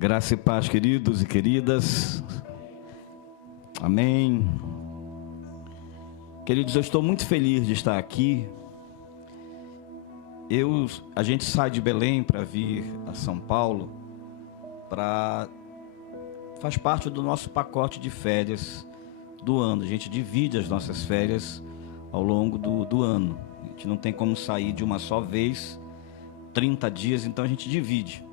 Graça e paz, queridos e queridas. Amém. Queridos, eu estou muito feliz de estar aqui. A gente sai de Belém para vir a São Paulo, faz parte do nosso pacote de férias do ano. A gente divide as nossas férias ao longo do ano. A gente não tem como sair de uma só vez, 30 dias, então a gente divide.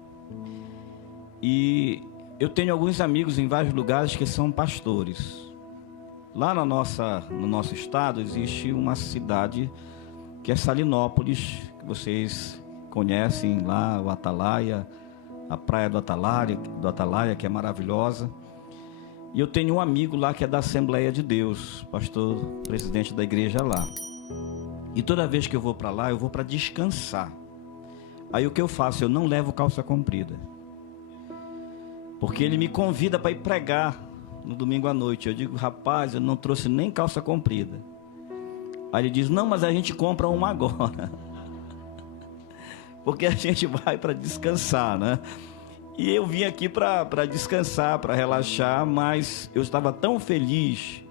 E eu tenho alguns amigos em vários lugares que são pastores. Lá no nosso estado existe uma cidade que é Salinópolis, que vocês conhecem lá, o Atalaia, a praia do Atalaia, que é maravilhosa. E eu tenho um amigo lá que é da Assembleia de Deus, pastor, presidente da igreja lá. E toda vez que eu vou para lá, eu vou para descansar. Aí o que eu faço? Eu não levo calça comprida, porque ele me convida para ir pregar no domingo à noite. Eu digo, rapaz, eu não trouxe nem calça comprida. Aí ele diz, não, mas a gente compra uma agora. Porque a gente vai para descansar, né? E eu vim aqui para descansar, para relaxar, mas eu estava tão feliz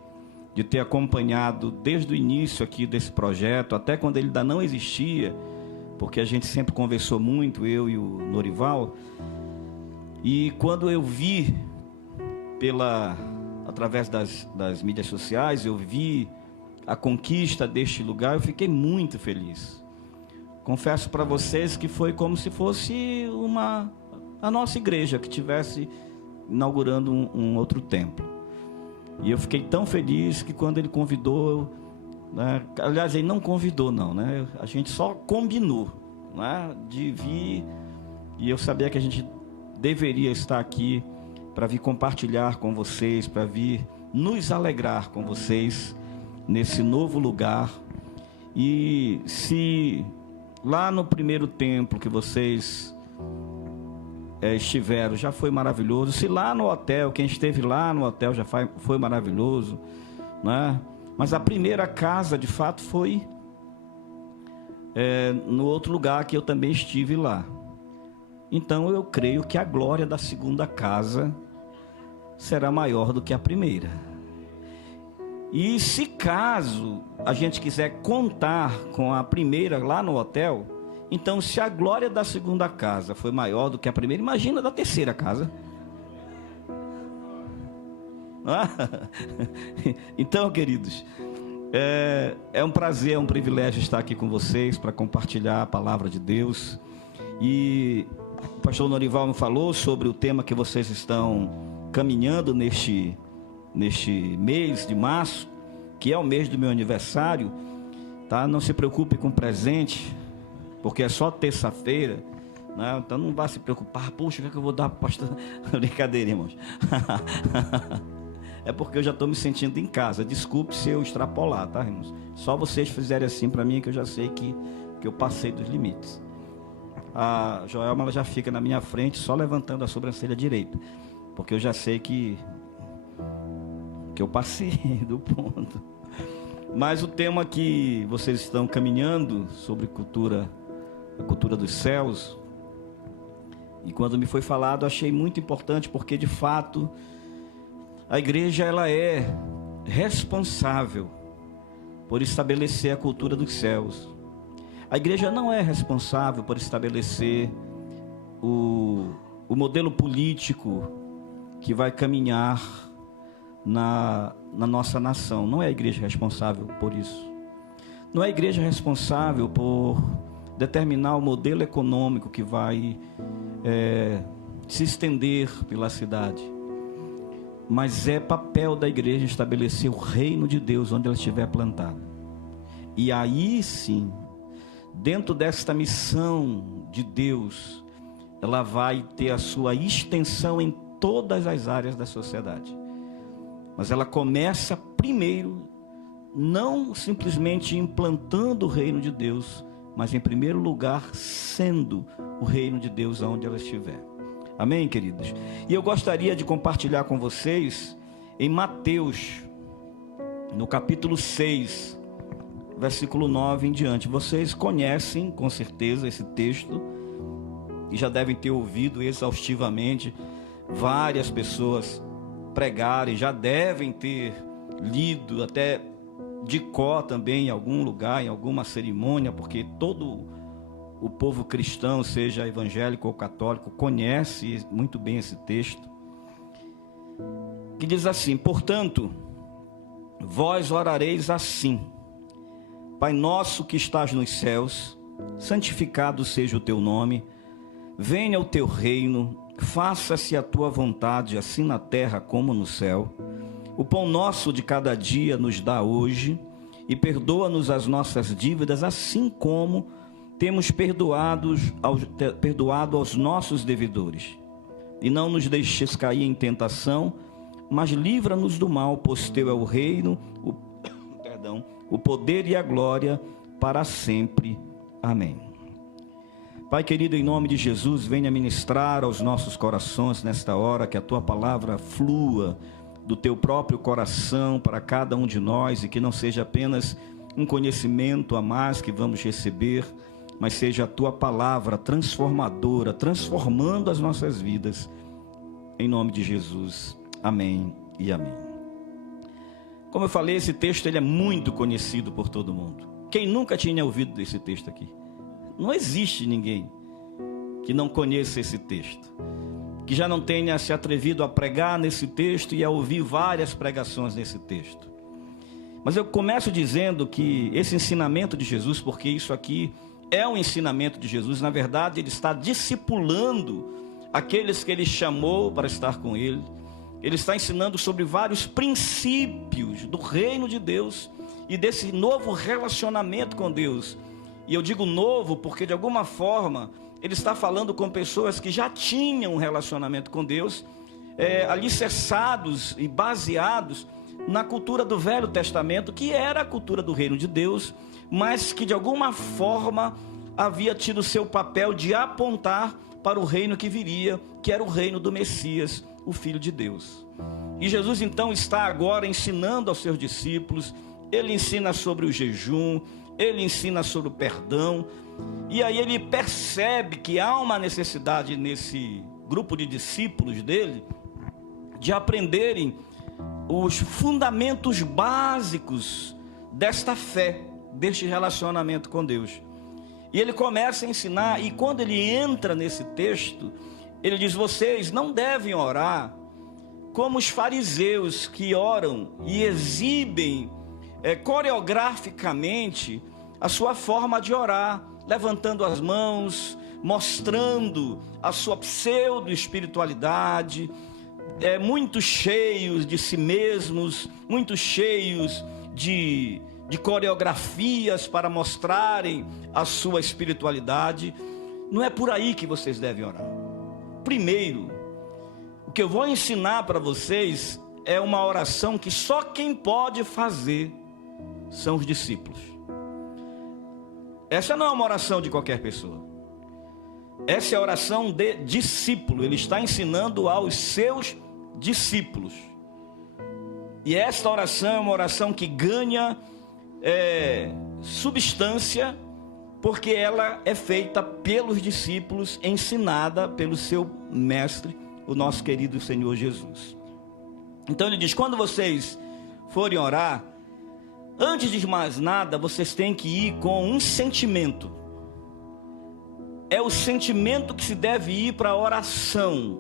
de ter acompanhado desde o início aqui desse projeto, até quando ele ainda não existia, porque a gente sempre conversou muito, eu e o Norival. E quando eu vi através das mídias sociais, eu vi a conquista deste lugar, eu fiquei muito feliz. Confesso para vocês que foi como se fosse a nossa igreja que estivesse inaugurando um outro templo. E eu fiquei tão feliz que quando ele convidou, né, aliás, ele não convidou não, né? A gente só combinou, né, de vir, e eu sabia que a gente deveria estar aqui para vir compartilhar com vocês, para vir nos alegrar com vocês nesse novo lugar. E se lá no primeiro templo que vocês estiveram já foi maravilhoso, se lá no hotel, quem esteve lá no hotel já foi maravilhoso, né? Mas a primeira casa de fato foi no outro lugar que eu também estive lá. Então eu creio que a glória da segunda casa será maior do que a primeira. E se caso a gente quiser contar com a primeira lá no hotel, então se a glória da segunda casa foi maior do que a primeira, imagina da terceira casa. Então, queridos, é um prazer, é um privilégio estar aqui com vocês para compartilhar a palavra de Deus. E o pastor Norival me falou sobre o tema que vocês estão caminhando neste mês de março, que é o mês do meu aniversário, tá? Não se preocupe com presente, porque é só terça-feira, né? Então não vá se preocupar, puxa, o que eu vou dar para o pastor? Brincadeira, irmãos. É porque eu já estou me sentindo em casa. Desculpe se eu extrapolar, tá, irmãos? Só vocês fizerem assim para mim, que eu já sei que eu passei dos limites. A Joelma, ela já fica na minha frente só levantando a sobrancelha direita, porque eu já sei que eu passei do ponto. Mas o tema que vocês estão caminhando sobre a cultura dos céus, e quando me foi falado, achei muito importante, porque de fato a igreja ela é responsável por estabelecer a cultura dos céus. A igreja não é responsável por estabelecer o modelo político que vai caminhar na nossa nação. Não é a igreja responsável por isso. Não é a igreja responsável por determinar o modelo econômico que vai se estender pela cidade. Mas é papel da igreja estabelecer o reino de Deus onde ela estiver plantada. E aí sim, dentro desta missão de Deus, ela vai ter a sua extensão em todas as áreas da sociedade. Mas ela começa primeiro, não simplesmente implantando o reino de Deus, mas em primeiro lugar, sendo o reino de Deus onde ela estiver. Amém, queridos? E eu gostaria de compartilhar com vocês em Mateus, no capítulo 6, versículo 9 em diante. Vocês conhecem com certeza esse texto e já devem ter ouvido exaustivamente várias pessoas pregarem, já devem ter lido até de cor também em algum lugar, em alguma cerimônia, porque todo o povo cristão, seja evangélico ou católico, conhece muito bem esse texto, que diz assim: portanto, vós orareis assim: Pai nosso que estás nos céus, santificado seja o teu nome, venha o teu reino, faça-se a tua vontade, assim na terra como no céu. O pão nosso de cada dia nos dá hoje, e perdoa-nos as nossas dívidas, assim como temos perdoado aos nossos devedores. E não nos deixes cair em tentação, mas livra-nos do mal, pois teu é o reino, o poder e a glória para sempre. Amém. Pai querido, em nome de Jesus, venha ministrar aos nossos corações nesta hora, que a tua palavra flua do teu próprio coração para cada um de nós, e que não seja apenas um conhecimento a mais que vamos receber, mas seja a tua palavra transformadora, transformando as nossas vidas, em nome de Jesus. Amém e amém. Como eu falei, esse texto ele é muito conhecido por todo mundo. Quem nunca tinha ouvido desse texto aqui? Não existe ninguém que não conheça esse texto, que já não tenha se atrevido a pregar nesse texto e a ouvir várias pregações nesse texto. Mas eu começo dizendo que esse ensinamento de Jesus, porque isso aqui é um ensinamento de Jesus, na verdade ele está discipulando aqueles que ele chamou para estar com ele. Ele está ensinando sobre vários princípios do reino de Deus e desse novo relacionamento com Deus. E eu digo novo porque de alguma forma ele está falando com pessoas que já tinham um relacionamento com Deus, alicerçados e baseados na cultura do Velho Testamento, que era a cultura do reino de Deus, mas que de alguma forma havia tido seu papel de apontar para o reino que viria, que era o reino do Messias, o Filho de Deus. E Jesus então está agora ensinando aos seus discípulos. Ele ensina sobre o jejum, ele ensina sobre o perdão, e aí ele percebe que há uma necessidade nesse grupo de discípulos dele de aprenderem os fundamentos básicos desta fé, deste relacionamento com Deus. E ele começa a ensinar, e quando ele entra nesse texto, ele diz: vocês não devem orar como os fariseus, que oram e exibem coreograficamente a sua forma de orar, levantando as mãos, mostrando a sua pseudo-espiritualidade, muito cheios de si mesmos, muito cheios de coreografias para mostrarem a sua espiritualidade. Não é por aí que vocês devem orar. Primeiro, o que eu vou ensinar para vocês é uma oração que só quem pode fazer são os discípulos. Essa não é uma oração de qualquer pessoa. Essa é a oração de discípulo. Ele está ensinando aos seus discípulos. E esta oração é uma oração que ganha substância, porque ela é feita pelos discípulos, ensinada pelo seu mestre, o nosso querido Senhor Jesus. Então ele diz: quando vocês forem orar, antes de mais nada, vocês têm que ir com um sentimento. É o sentimento que se deve ir para a oração.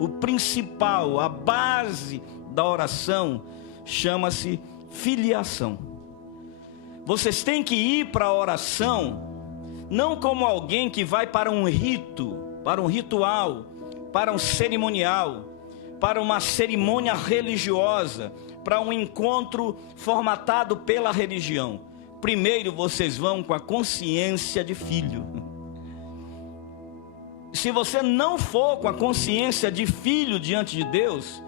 O principal, a base da oração, chama-se filiação. Vocês têm que ir para a oração não como alguém que vai para um rito, para um ritual, para um cerimonial, para uma cerimônia religiosa, para um encontro formatado pela religião. Primeiro vocês vão com a consciência de filho. Se você não for com a consciência de filho diante de Deus,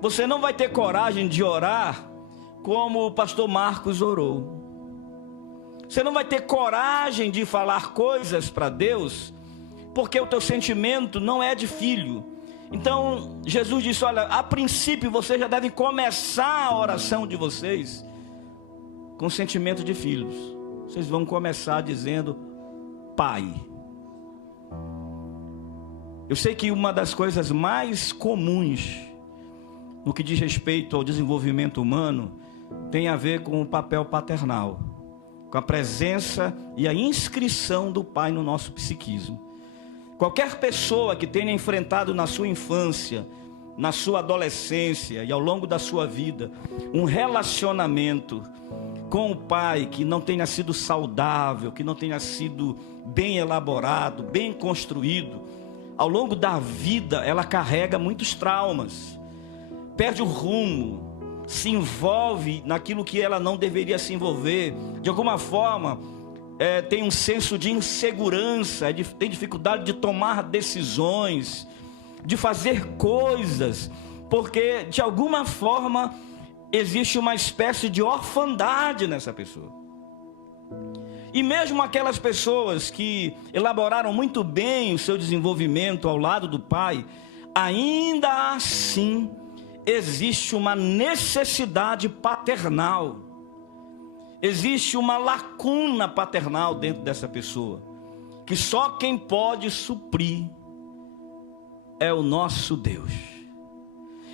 você não vai ter coragem de orar como o pastor Marcos orou. Você não vai ter coragem de falar coisas para Deus, porque o teu sentimento não é de filho. Então Jesus disse: olha, a princípio vocês já devem começar a oração de vocês com sentimento de filhos. Vocês vão começar dizendo: Pai. Eu sei que uma das coisas mais comuns no que diz respeito ao desenvolvimento humano tem a ver com o papel paternal, com a presença e a inscrição do pai no nosso psiquismo. Qualquer pessoa que tenha enfrentado na sua infância, na sua adolescência e ao longo da sua vida um relacionamento com o pai que não tenha sido saudável, que não tenha sido bem elaborado, bem construído, ao longo da vida ela carrega muitos traumas, perde o rumo, se envolve naquilo que ela não deveria se envolver, de alguma forma tem um senso de insegurança, tem dificuldade de tomar decisões, de fazer coisas, porque de alguma forma existe uma espécie de orfandade nessa pessoa. E mesmo aquelas pessoas que elaboraram muito bem o seu desenvolvimento ao lado do pai, ainda assim existe uma necessidade paternal, existe uma lacuna paternal dentro dessa pessoa, que só quem pode suprir é o nosso Deus.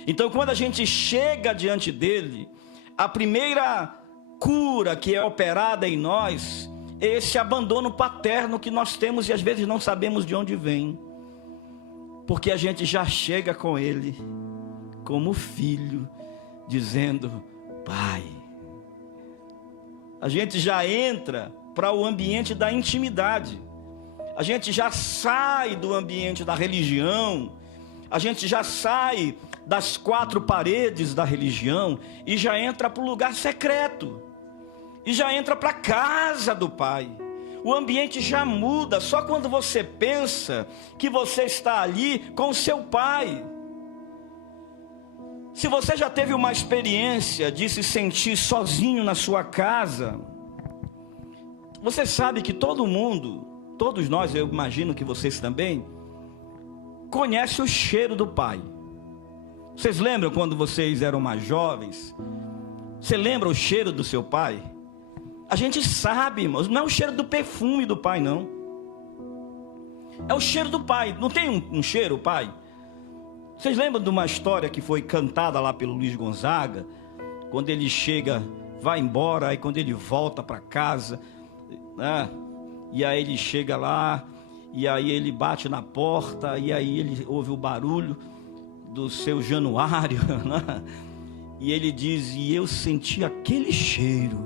Então, quando a gente chega diante dele, a primeira cura que é operada em nós é esse abandono paterno que nós temos e às vezes não sabemos de onde vem, porque a gente já chega com ele como filho, dizendo: pai. A gente já entra para o ambiente da intimidade, a gente já sai do ambiente da religião, a gente já sai das quatro paredes da religião e já entra para o lugar secreto, e já entra para a casa do pai. O ambiente já muda só quando você pensa que você está ali com o seu pai. Se você já teve uma experiência de se sentir sozinho na sua casa, você sabe que todo mundo, todos nós, eu imagino que vocês também, conhecem o cheiro do pai. Vocês lembram quando vocês eram mais jovens? Você lembra o cheiro do seu pai? A gente sabe, irmãos, não é o cheiro do perfume do pai, não. É o cheiro do pai. Não tem um cheiro, pai? Vocês lembram de uma história que foi cantada lá pelo Luiz Gonzaga? Quando ele chega, vai embora, aí quando ele volta para casa, né? E aí ele chega lá, e aí ele bate na porta, e aí ele ouve o barulho do seu Januário, né? E ele diz: e eu senti aquele cheiro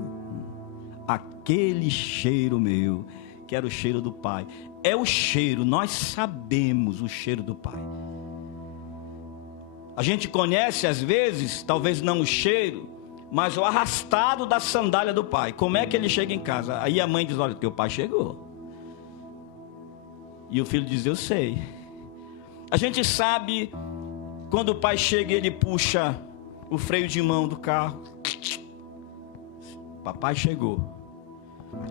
meu, que era o cheiro do pai. É o cheiro, nós sabemos o cheiro do pai. A gente conhece às vezes, talvez não o cheiro, mas o arrastado da sandália do pai. Como é que ele chega em casa? Aí a mãe diz: olha, teu pai chegou. E o filho diz: eu sei. A gente sabe quando o pai chega e ele puxa o freio de mão do carro. Papai chegou.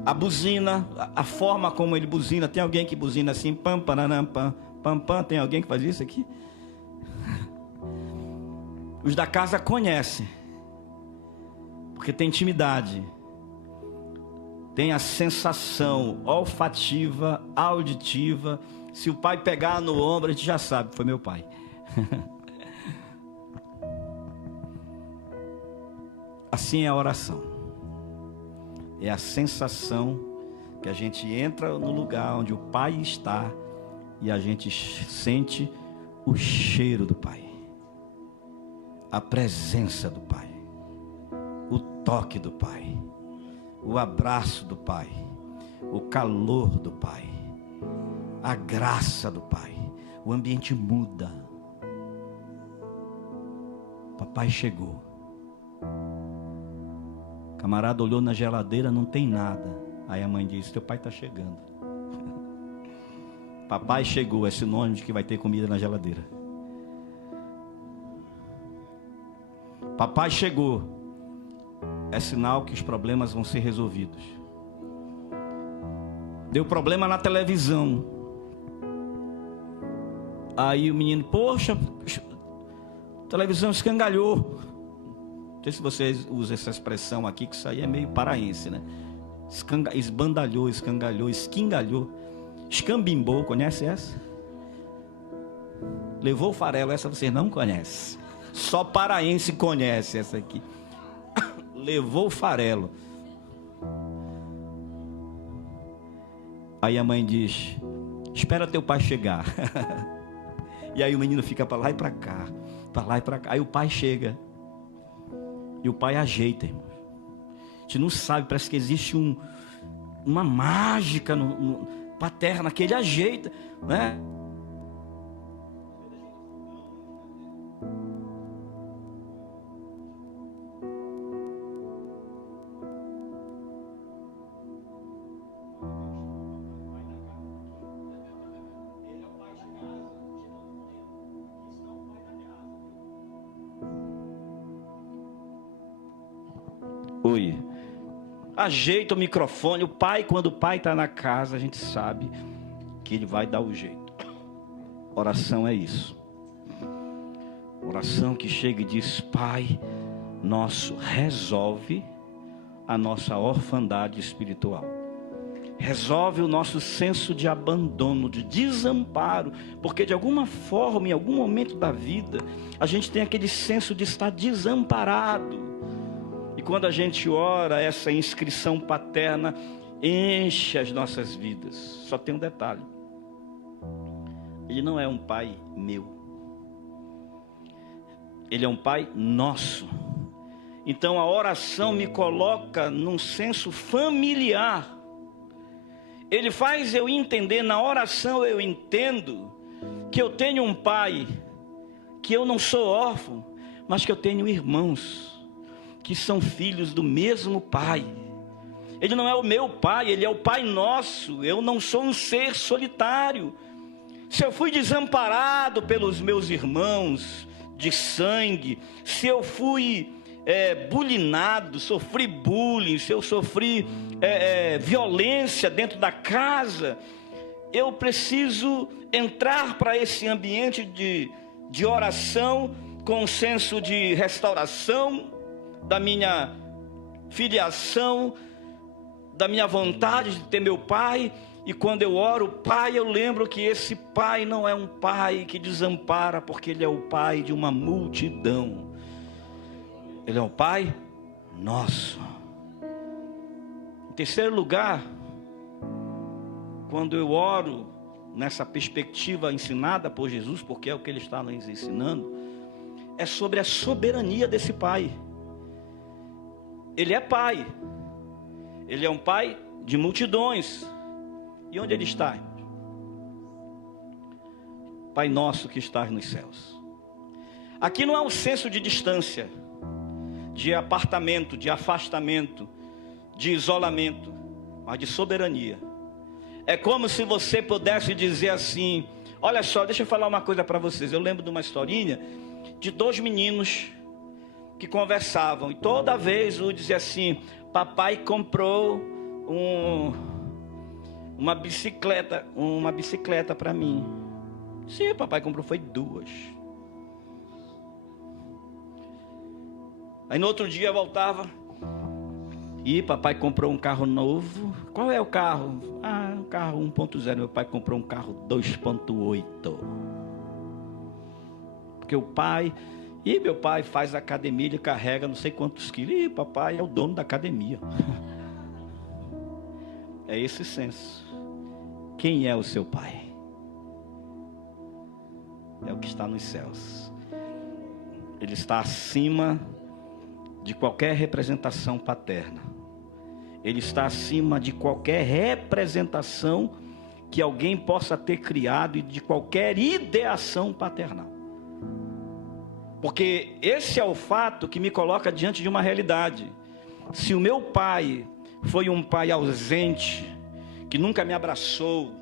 A buzina, a forma como ele buzina. Tem alguém que buzina assim? Pam, pararam, pam, pam, pam. Tem alguém que faz isso aqui? Os da casa conhecem, porque tem intimidade, tem a sensação olfativa, auditiva. Se o pai pegar no ombro, a gente já sabe, foi meu pai. Assim é a oração. É a sensação que a gente entra no lugar onde o pai está e a gente sente o cheiro do pai, a presença do pai, o toque do pai, o abraço do pai, o calor do pai, a graça do pai. O ambiente muda. Papai chegou. Camarada olhou na geladeira, não tem nada. Aí a mãe disse: teu pai está chegando. Papai chegou é sinônimo de que vai ter comida na geladeira. Papai chegou é sinal que os problemas vão ser resolvidos. Deu problema na televisão. Aí o menino: poxa, a televisão escangalhou. Não sei se vocês usam essa expressão aqui, que isso aí é meio paraense, né? Esbandalhou, escangalhou, esquingalhou, escambimbou, conhece essa? Levou o farelo, essa vocês não conhecem. Só paraense conhece essa aqui. Levou o farelo. Aí a mãe diz: espera teu pai chegar. E aí o menino fica para lá e para cá, para lá e para cá. Aí o pai chega. E o pai ajeita, irmão. A gente não sabe, parece que existe uma mágica paterna que ele ajeita, né? Oi. Ajeita o microfone. O pai, quando o pai está na casa, a gente sabe que ele vai dar o jeito. Oração é isso. Oração que chega e diz: Pai nosso, resolve a nossa orfandade espiritual. Resolve o nosso senso de abandono, de desamparo, porque de alguma forma, em algum momento da vida, a gente tem aquele senso de estar desamparado. E quando a gente ora, essa inscrição paterna enche as nossas vidas. Só tem um detalhe: ele não é um pai meu, ele é um pai nosso. Então a oração me coloca num senso familiar. Ele faz eu entender, na oração eu entendo que eu tenho um pai, que eu não sou órfão, mas que eu tenho irmãos que são filhos do mesmo pai. Ele não é o meu pai, ele é o pai nosso. Eu não sou um ser solitário. Se eu fui desamparado pelos meus irmãos de sangue, se eu fui bulinado, sofri bullying, se eu sofri violência dentro da casa, eu preciso entrar para esse ambiente de oração com um senso de restauração da minha filiação, da minha vontade de ter meu pai. E quando eu oro, Pai, eu lembro que esse pai não é um pai que desampara, porque ele é o pai de uma multidão. Ele é o pai nosso. Em terceiro lugar, quando eu oro nessa perspectiva ensinada por Jesus, porque é o que ele está nos ensinando, é sobre a soberania desse pai. Ele é pai. Ele é um pai de multidões. E onde ele está? Pai nosso que estás nos céus. Aqui não é um senso de distância, de apartamento, de afastamento, de isolamento, mas de soberania. É como se você pudesse dizer assim: olha só, deixa eu falar uma coisa para vocês. Eu lembro de uma historinha de dois meninos que conversavam, e toda vez um dizia assim: papai comprou uma bicicleta para mim. Sim, papai comprou, foi duas. Aí no outro dia voltava: e papai comprou um carro novo. Qual é o carro? Um carro 1.0. Meu pai comprou um carro 2.8. Porque o pai... E meu pai faz academia, ele carrega não sei quantos quilos. E papai é o dono da academia. É esse senso. Quem é o seu pai? É o que está nos céus. Ele está acima de qualquer representação paterna. Ele está acima de qualquer representação que alguém possa ter criado e de qualquer ideação paternal. Porque esse é o fato que me coloca diante de uma realidade. Se o meu pai foi um pai ausente, que nunca me abraçou,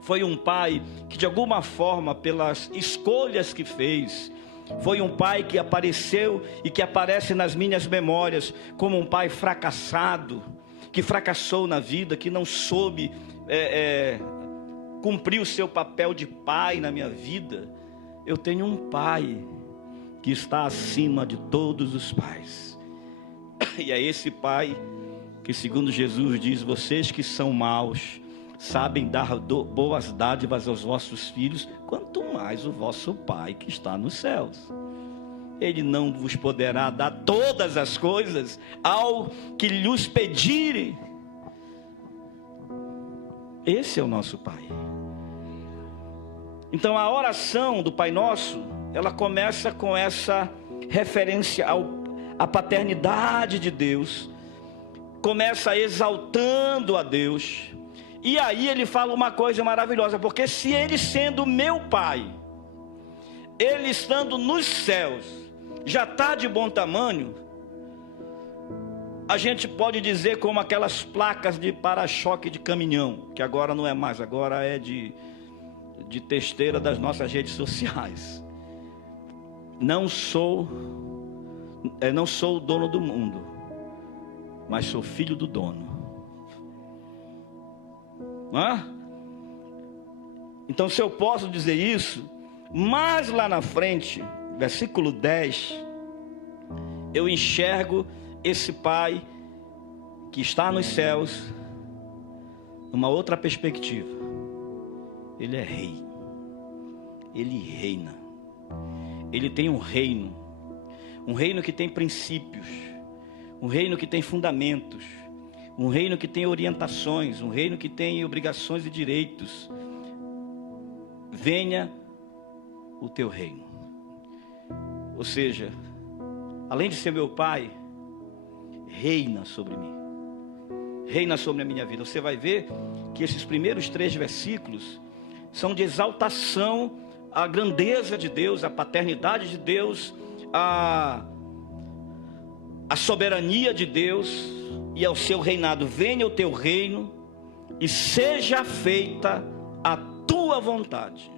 foi um pai que de alguma forma, pelas escolhas que fez, foi um pai que apareceu e que aparece nas minhas memórias como um pai fracassado, que fracassou na vida, que não soube cumprir o seu papel de pai na minha vida. Eu tenho um pai que está acima de todos os pais. E é esse pai que, segundo Jesus diz: vocês que são maus, sabem dar boas dádivas aos vossos filhos, quanto mais o vosso Pai que está nos céus. Ele não vos poderá dar todas as coisas ao que lhes pedirem. Esse é o nosso Pai. Então a oração do Pai Nosso, ela começa com essa referência à paternidade de Deus, começa exaltando a Deus, e aí ele fala uma coisa maravilhosa, porque se ele sendo meu Pai, ele estando nos céus, já está de bom tamanho, a gente pode dizer como aquelas placas de para-choque de caminhão, que agora não é mais, agora é de testeira das nossas redes sociais. Não sou o dono do mundo, mas sou filho do dono. Não é? Então, se eu posso dizer isso, mais lá na frente, versículo 10, eu enxergo esse Pai que está nos céus numa outra perspectiva. Ele é rei, ele reina, ele tem um reino que tem princípios, um reino que tem fundamentos, um reino que tem orientações, um reino que tem obrigações e direitos. Venha o teu reino. Ou seja, além de ser meu Pai, reina sobre mim, reina sobre a minha vida. Você vai ver que esses primeiros 3 versículos são de exaltação à grandeza de Deus, à paternidade de Deus, à soberania de Deus e ao seu reinado. Venha o teu reino e seja feita a tua vontade.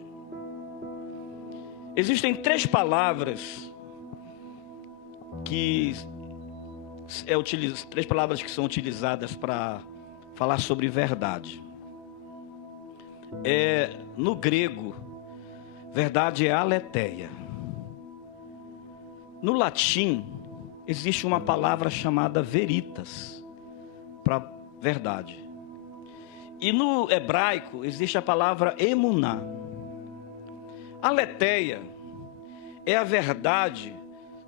Existem 3 palavras que 3 palavras que são utilizadas para falar sobre verdade. No grego, verdade é aletheia. No latim, existe uma palavra chamada veritas, para verdade. E no hebraico, existe a palavra emuná. Aletheia é a verdade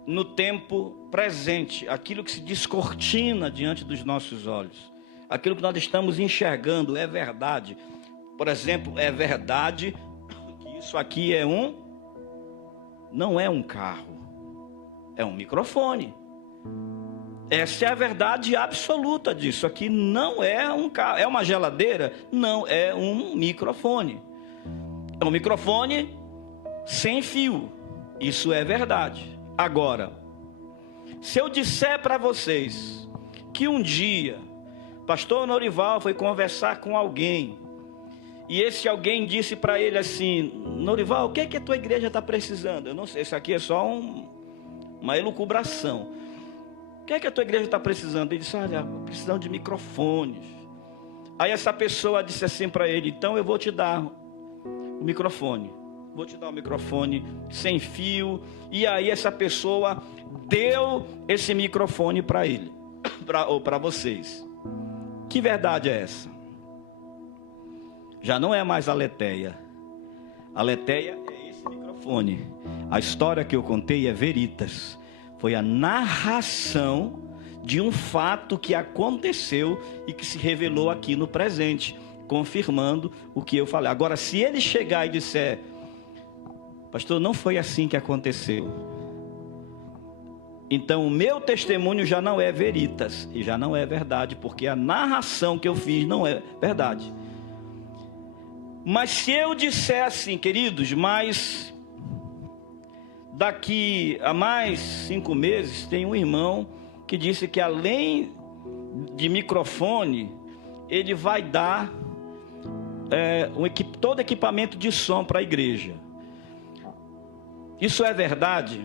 no tempo presente, aquilo que se descortina diante dos nossos olhos, aquilo que nós estamos enxergando é verdade. Por exemplo, é verdade que isso aqui não é um carro, é um microfone. Essa é a verdade absoluta disso. Aqui não é um carro, é uma geladeira? Não, é um microfone. É um microfone sem fio. Isso é verdade. Agora, se eu disser para vocês que um dia pastor Norival foi conversar com alguém, e esse alguém disse para ele assim: Norival, o que é que a tua igreja está precisando? Eu não sei, isso aqui é só uma elucubração. O que é que a tua igreja está precisando? Ele disse: olha, precisando de microfones. Aí essa pessoa disse assim para ele: então eu vou te dar o microfone. Vou te dar um microfone sem fio. E aí essa pessoa deu esse microfone para ele, ou para vocês. Que verdade é essa? Já não é mais aletheia. Aletheia é esse microfone. A história que eu contei é veritas. Foi a narração de um fato que aconteceu e que se revelou aqui no presente, confirmando o que eu falei. Agora, se ele chegar e disser: pastor, não foi assim que aconteceu, então o meu testemunho já não é veritas e já não é verdade, porque a narração que eu fiz não é verdade. Mas se eu disser assim, queridos, mas daqui a mais 5 meses tem um irmão que disse que além de microfone, ele vai dar todo equipamento de som para a igreja. Isso é verdade?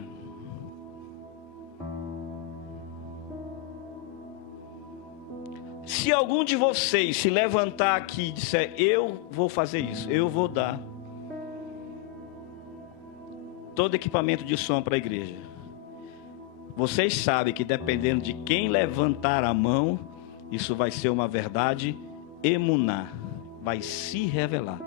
Se algum de vocês se levantar aqui e disser: eu vou fazer isso, eu vou dar todo equipamento de som para a igreja, vocês sabem que dependendo de quem levantar a mão, isso vai ser uma verdade emuná, vai se revelar,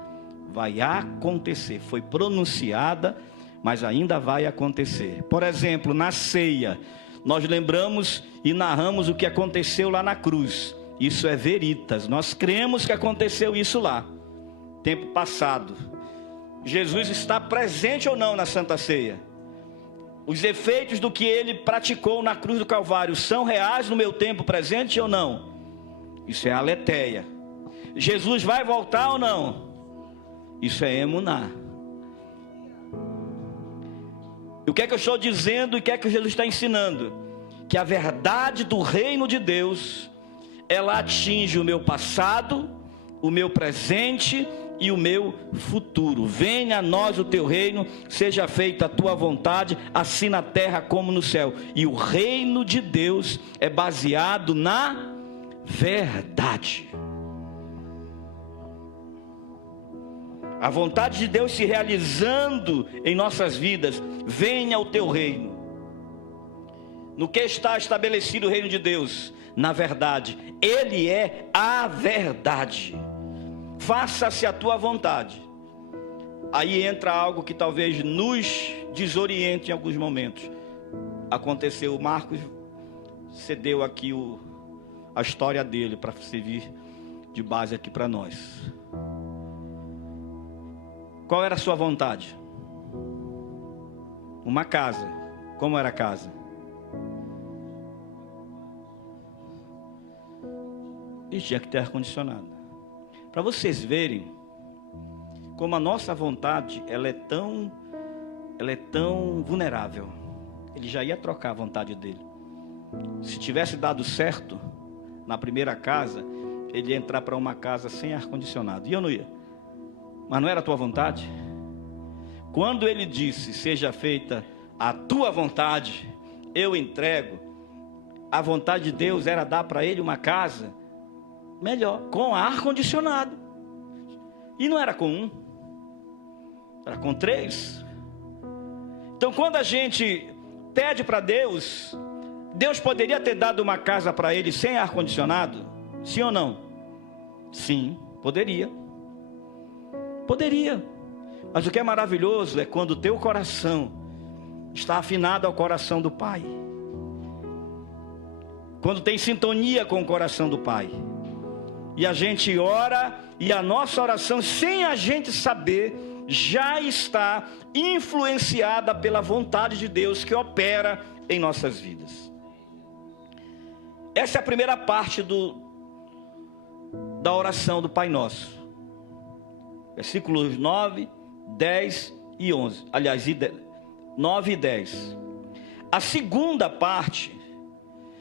vai acontecer. Foi pronunciada, mas ainda vai acontecer. Por exemplo, na ceia, nós lembramos e narramos o que aconteceu lá na cruz. Isso é veritas, nós cremos que aconteceu isso lá, tempo passado. Jesus está presente ou não na Santa Ceia? Os efeitos do que ele praticou na cruz do Calvário são reais no meu tempo presente ou não? Isso é aletheia. Jesus vai voltar ou não? Isso é emuná. E o que é que eu estou dizendo e o que é que Jesus está ensinando? Que a verdade do reino de Deus, ela atinge o meu passado, o meu presente e o meu futuro. Venha a nós o teu reino, seja feita a tua vontade, assim na terra como no céu. E o reino de Deus é baseado na verdade. A vontade de Deus se realizando em nossas vidas. Venha o teu reino. No que está estabelecido o reino de Deus? Na verdade. Ele é a verdade. Faça-se a tua vontade. Aí entra algo que talvez nos desoriente em alguns momentos. Aconteceu, o Marcos cedeu aqui a história dele para servir de base aqui para nós. Qual era a sua vontade? Uma casa. Como era a casa? E tinha que ter ar-condicionado. Para vocês verem como a nossa vontade ela é tão vulnerável. Ele já ia trocar a vontade dele. Se tivesse dado certo na primeira casa, ele ia entrar para uma casa sem ar-condicionado. E eu não ia. Mas não era a tua vontade? Quando ele disse, seja feita a tua vontade, eu entrego. A vontade de Deus era dar para ele uma casa melhor, com ar-condicionado. E não era com um, era com 3. Então quando a gente pede para Deus, Deus poderia ter dado uma casa para ele sem ar-condicionado? Sim ou não? Sim, poderia. Poderia. Mas o que é maravilhoso é quando o teu coração está afinado ao coração do Pai. Quando tem sintonia com o coração do Pai. E a gente ora, e a nossa oração, sem a gente saber, já está influenciada pela vontade de Deus que opera em nossas vidas. Essa é a primeira parte da oração do Pai Nosso. Versículos 9, 10 e 11. Aliás, 9 e 10. A segunda parte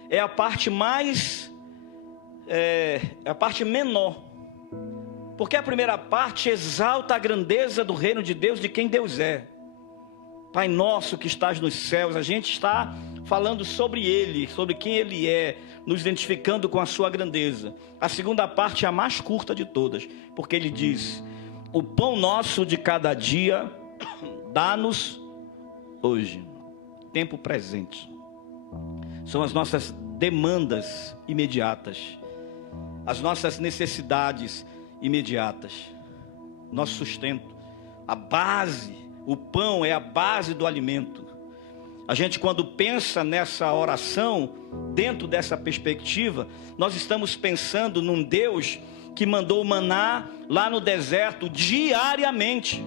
é a parte mais... é a parte menor. Porque a primeira parte exalta a grandeza do reino de Deus, de quem Deus é. Pai nosso que estás nos céus, a gente está falando sobre Ele, sobre quem Ele é, nos identificando com a sua grandeza. A segunda parte é a mais curta de todas, porque Ele diz: o pão nosso de cada dia, dá-nos hoje. Tempo presente. São as nossas demandas imediatas, as nossas necessidades imediatas, nosso sustento, a base, o pão é a base do alimento. A gente, quando pensa nessa oração, dentro dessa perspectiva, nós estamos pensando num Deus que mandou maná lá no deserto diariamente.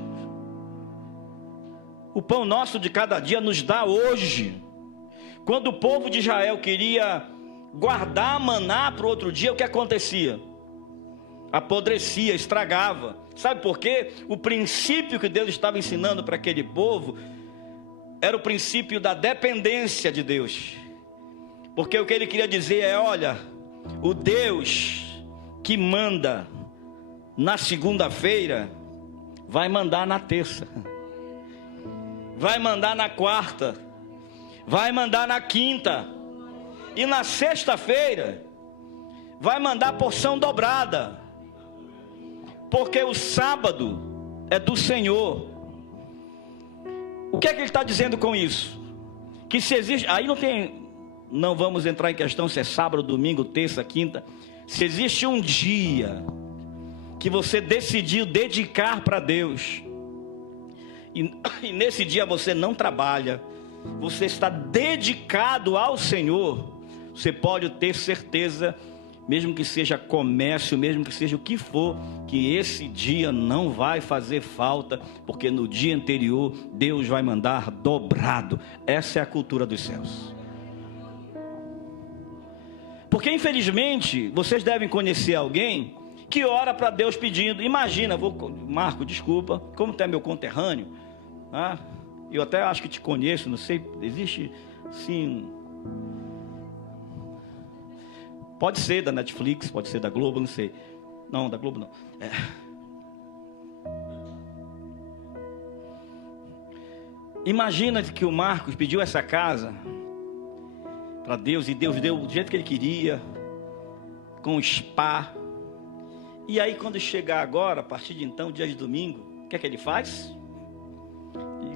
O pão nosso de cada dia nos dá hoje. Quando o povo de Israel queria guardar maná para o outro dia, o que acontecia? Apodrecia, estragava. Sabe por quê? O princípio que Deus estava ensinando para aquele povo era o princípio da dependência de Deus. Porque o que ele queria dizer é: olha, o Deus que manda na segunda-feira vai mandar na terça, vai mandar na quarta, vai mandar na quinta, e na sexta-feira vai mandar porção dobrada, porque o sábado é do Senhor. O que é que ele está dizendo com isso? Que se existe, aí não vamos entrar em questão se é sábado, domingo, terça, quinta. Se existe um dia que você decidiu dedicar para Deus, e nesse dia você não trabalha, você está dedicado ao Senhor, você pode ter certeza, mesmo que seja comércio, mesmo que seja o que for, que esse dia não vai fazer falta, porque no dia anterior Deus vai mandar dobrado. Essa é a cultura dos céus. Porque infelizmente vocês devem conhecer alguém que ora para Deus pedindo. Imagina, Marco, desculpa, como tu é meu conterrâneo, eu até acho que te conheço, não sei, existe sim. Pode ser da Netflix, pode ser da Globo, não sei. Não, da Globo não. Imagina que o Marcos pediu essa casa para Deus, e Deus deu do jeito que ele queria, com spa. E aí quando chegar agora, a partir de então, dia de domingo, o que é que ele faz?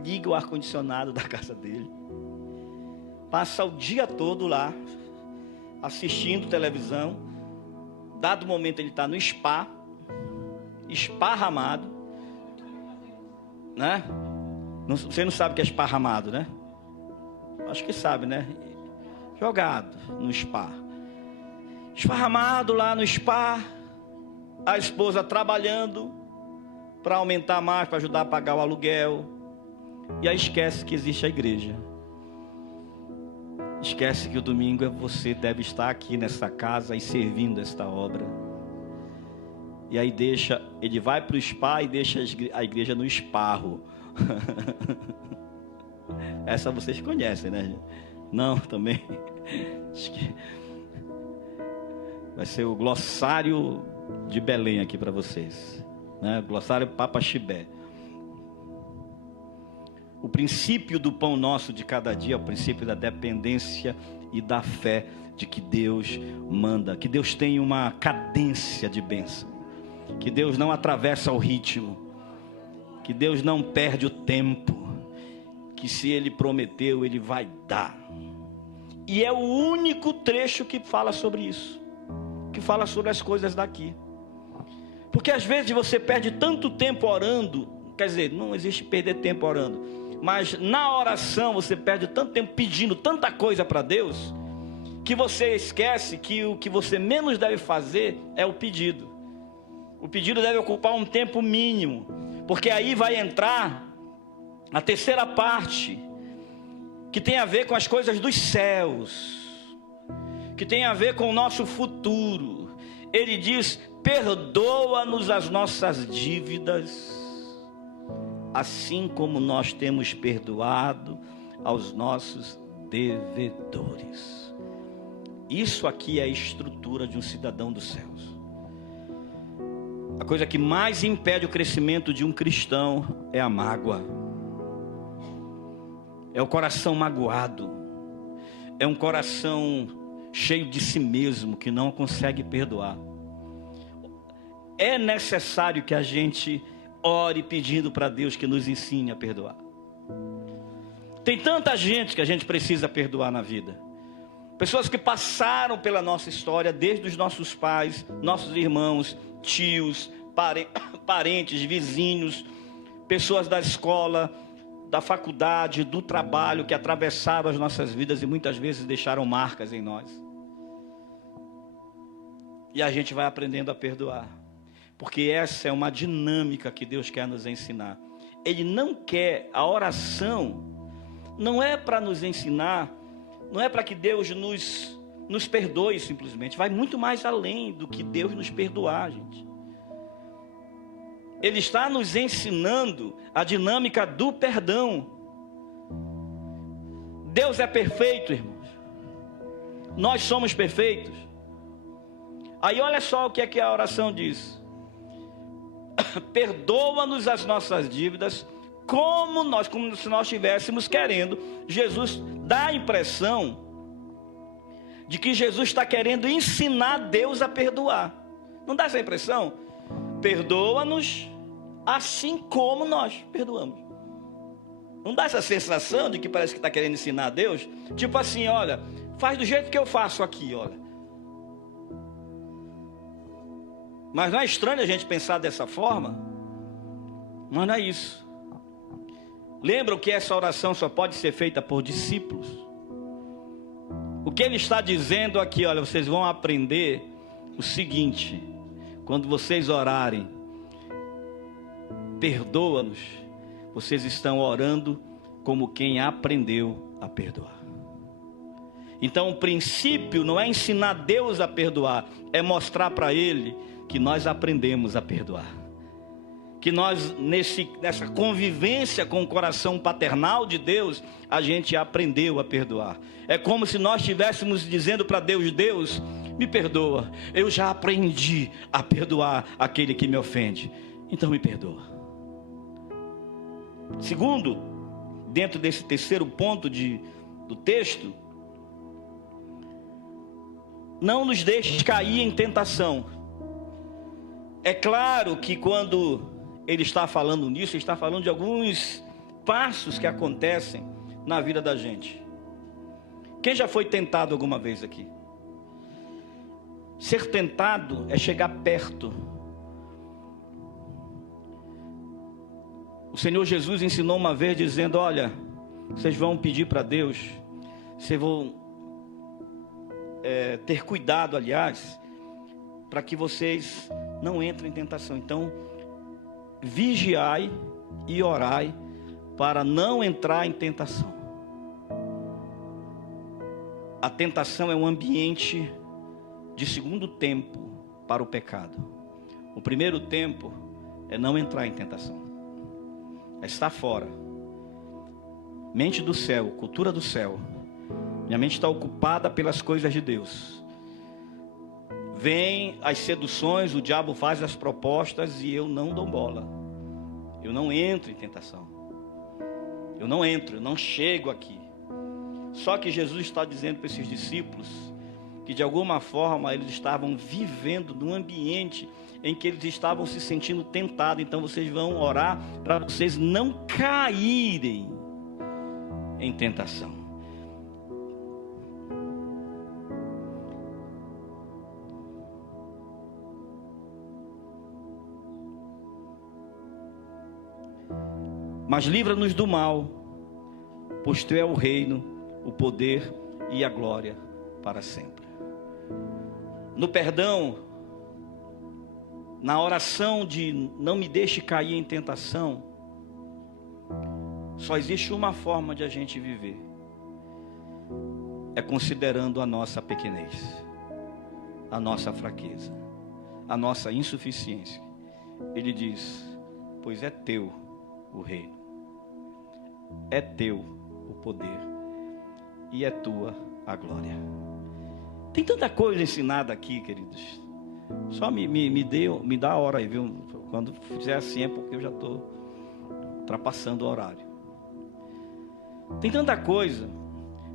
Liga o ar-condicionado da casa dele, passa o dia todo lá, assistindo televisão. Dado momento ele está no spa, esparramado, né? Você não sabe o que é esparramado, né? Acho que sabe, né? Jogado no spa, esparramado lá no spa, a esposa trabalhando para aumentar mais, para ajudar a pagar o aluguel, e aí esquece que existe a igreja. Esquece que o domingo você deve estar aqui nessa casa e servindo esta obra. E aí ele vai para o spa e deixa a igreja no esparro. Essa vocês conhecem, né? Não, também. Acho que vai ser o glossário de Belém aqui para vocês, né? Glossário Papa Chibé. O princípio do pão nosso de cada dia é o princípio da dependência e da fé de que Deus manda, que Deus tem uma cadência de bênção, que Deus não atravessa o ritmo, que Deus não perde o tempo, que se Ele prometeu, Ele vai dar. E é o único trecho que fala sobre isso, que fala sobre as coisas daqui. Porque às vezes você perde tanto tempo orando, quer dizer, não existe perder tempo orando, mas na oração você perde tanto tempo pedindo tanta coisa para Deus, que você esquece que o que você menos deve fazer é o pedido. O pedido deve ocupar um tempo mínimo, porque aí vai entrar a terceira parte, que tem a ver com as coisas dos céus, que tem a ver com o nosso futuro. Ele diz: perdoa-nos as nossas dívidas, assim como nós temos perdoado aos nossos devedores. Isso aqui é a estrutura de um cidadão dos céus. A coisa que mais impede o crescimento de um cristão é a mágoa. É o coração magoado. É um coração cheio de si mesmo, que não consegue perdoar. É necessário que a gente ore pedindo para Deus que nos ensine a perdoar. Tem tanta gente que a gente precisa perdoar na vida. Pessoas que passaram pela nossa história, desde os nossos pais, nossos irmãos, tios, parentes, vizinhos, pessoas da escola, da faculdade, do trabalho, que atravessaram as nossas vidas e muitas vezes deixaram marcas em nós. E a gente vai aprendendo a perdoar, porque essa é uma dinâmica que Deus quer nos ensinar. Ele não quer, a oração não é para nos ensinar, não é para que Deus nos perdoe simplesmente, vai muito mais além do que Deus nos perdoar, gente. Ele está nos ensinando a dinâmica do perdão. Deus é perfeito, irmãos. Nós somos perfeitos. Aí olha só o que é que a oração diz: perdoa-nos as nossas dívidas, como se nós estivéssemos querendo. Jesus dá a impressão de que Jesus está querendo ensinar Deus a perdoar. Não dá essa impressão? Perdoa-nos assim como nós perdoamos. Não dá essa sensação de que parece que está querendo ensinar a Deus? Tipo assim, olha, faz do jeito que eu faço aqui, olha. Mas não é estranho a gente pensar dessa forma? Mas não é isso. Lembram que essa oração só pode ser feita por discípulos? O que ele está dizendo aqui, olha, vocês vão aprender o seguinte: quando vocês orarem, perdoa-nos, vocês estão orando como quem aprendeu a perdoar. Então o princípio não é ensinar Deus a perdoar, é mostrar para Ele que nós aprendemos a perdoar. Que nós, nessa convivência com o coração paternal de Deus, a gente aprendeu a perdoar. É como se nós estivéssemos dizendo para Deus: Deus, me perdoa, eu já aprendi a perdoar aquele que me ofende, então me perdoa. Segundo, dentro desse terceiro ponto do texto, não nos deixe cair em tentação. É claro que quando ele está falando nisso, ele está falando de alguns passos que acontecem na vida da gente. Quem já foi tentado alguma vez aqui? Ser tentado é chegar perto. O Senhor Jesus ensinou uma vez dizendo: olha, vocês vão pedir para Deus, vocês vão ter cuidado, aliás, para que vocês não entrem em tentação. Então, vigiai e orai para não entrar em tentação. A tentação é um ambiente de segundo tempo para o pecado. O primeiro tempo é não entrar em tentação, é estar fora. Mente do céu, cultura do céu. Minha mente está ocupada pelas coisas de Deus. Vem as seduções, o diabo faz as propostas e eu não dou bola. Eu não entro em tentação. Eu não chego aqui. Só que Jesus está dizendo para esses discípulos que de alguma forma eles estavam vivendo num ambiente em que eles estavam se sentindo tentados. Então vocês vão orar para vocês não caírem em tentação. Mas livra-nos do mal, pois Teu é o reino, o poder e a glória para sempre. No perdão, na oração de não me deixe cair em tentação, só existe uma forma de a gente viver: é considerando a nossa pequenez, a nossa fraqueza, a nossa insuficiência. Ele diz: pois é Teu o reino, é Teu o poder e é Tua a glória. Tem tanta coisa ensinada aqui, queridos. Só me dá a hora aí, viu? Quando fizer assim é porque eu já estou ultrapassando o horário. Tem tanta coisa.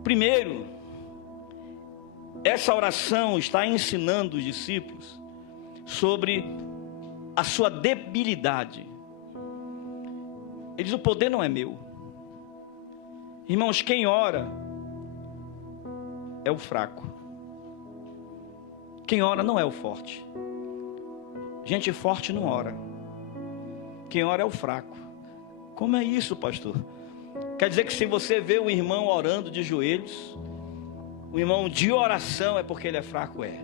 Primeiro, essa oração está ensinando os discípulos sobre a sua debilidade. Ele diz: o poder não é meu. Irmãos, quem ora é o fraco. Quem ora não é o forte. Gente forte não ora. Quem ora é o fraco. Como é isso, pastor? Quer dizer que se você vê um irmão orando de joelhos, um irmão de oração, é porque ele é fraco? É.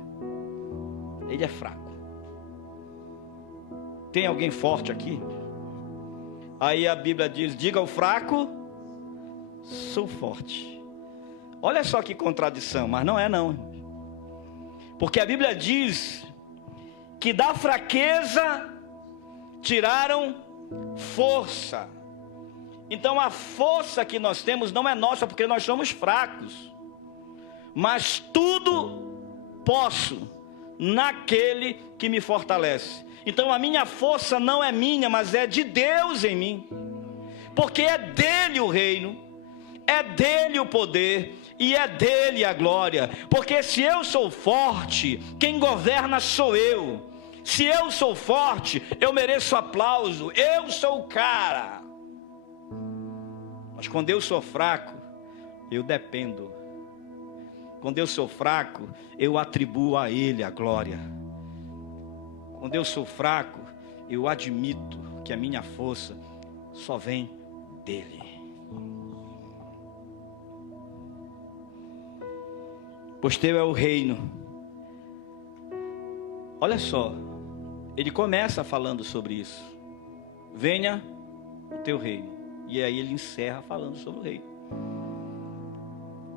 Ele é fraco. Tem alguém forte aqui? Aí a Bíblia diz: diga ao fraco, sou forte. Olha só que contradição, mas não é não. Porque a Bíblia diz que da fraqueza tiraram força. Então a força que nós temos não é nossa, porque nós somos fracos. Mas tudo posso naquele que me fortalece. Então a minha força não é minha, mas é de Deus em mim. Porque é dele o reino, é dele o poder e é dele a glória. Porque se eu sou forte, quem governa sou eu. Se eu sou forte, eu mereço aplauso, eu sou o cara. Mas quando eu sou fraco, eu dependo. Quando eu sou fraco, eu atribuo a ele a glória. Quando eu sou fraco, eu admito que a minha força só vem dele. Pois teu é o reino. Olha só, ele começa falando sobre isso. Venha o teu reino. E aí ele encerra falando sobre o reino.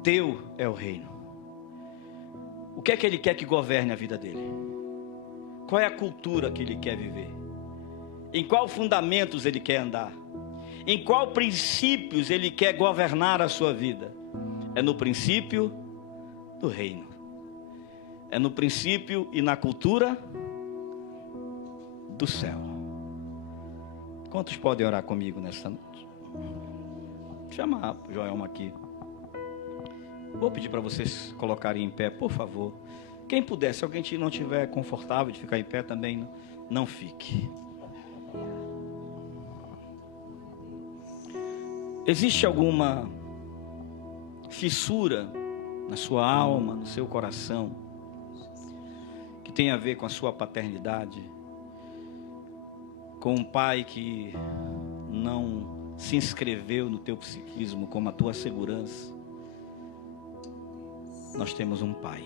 Teu é o reino. O que é que ele quer que governe a vida dele? Qual é a cultura que ele quer viver? Em qual fundamentos ele quer andar? Em qual princípios ele quer governar a sua vida? É no princípio do reino. É no princípio e na cultura do céu. Quantos podem orar comigo nesta noite? Vou chamar o Joelma aqui. Vou pedir para vocês colocarem em pé, por favor. Quem puder, se alguém não estiver confortável de ficar em pé também, não fique. Existe alguma fissura na sua alma, no seu coração, que tem a ver com a sua paternidade, com um pai que não se inscreveu no teu psiquismo como a tua segurança? Nós temos um pai.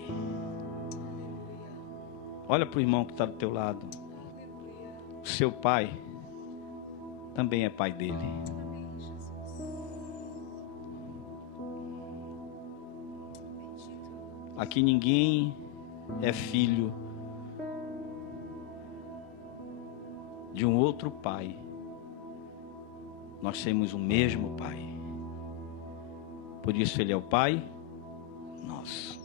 Olha para o irmão que está do teu lado. O seu pai também é pai dele. Aqui ninguém é filho de um outro pai. Nós temos o mesmo pai. Por isso ele é o pai nosso.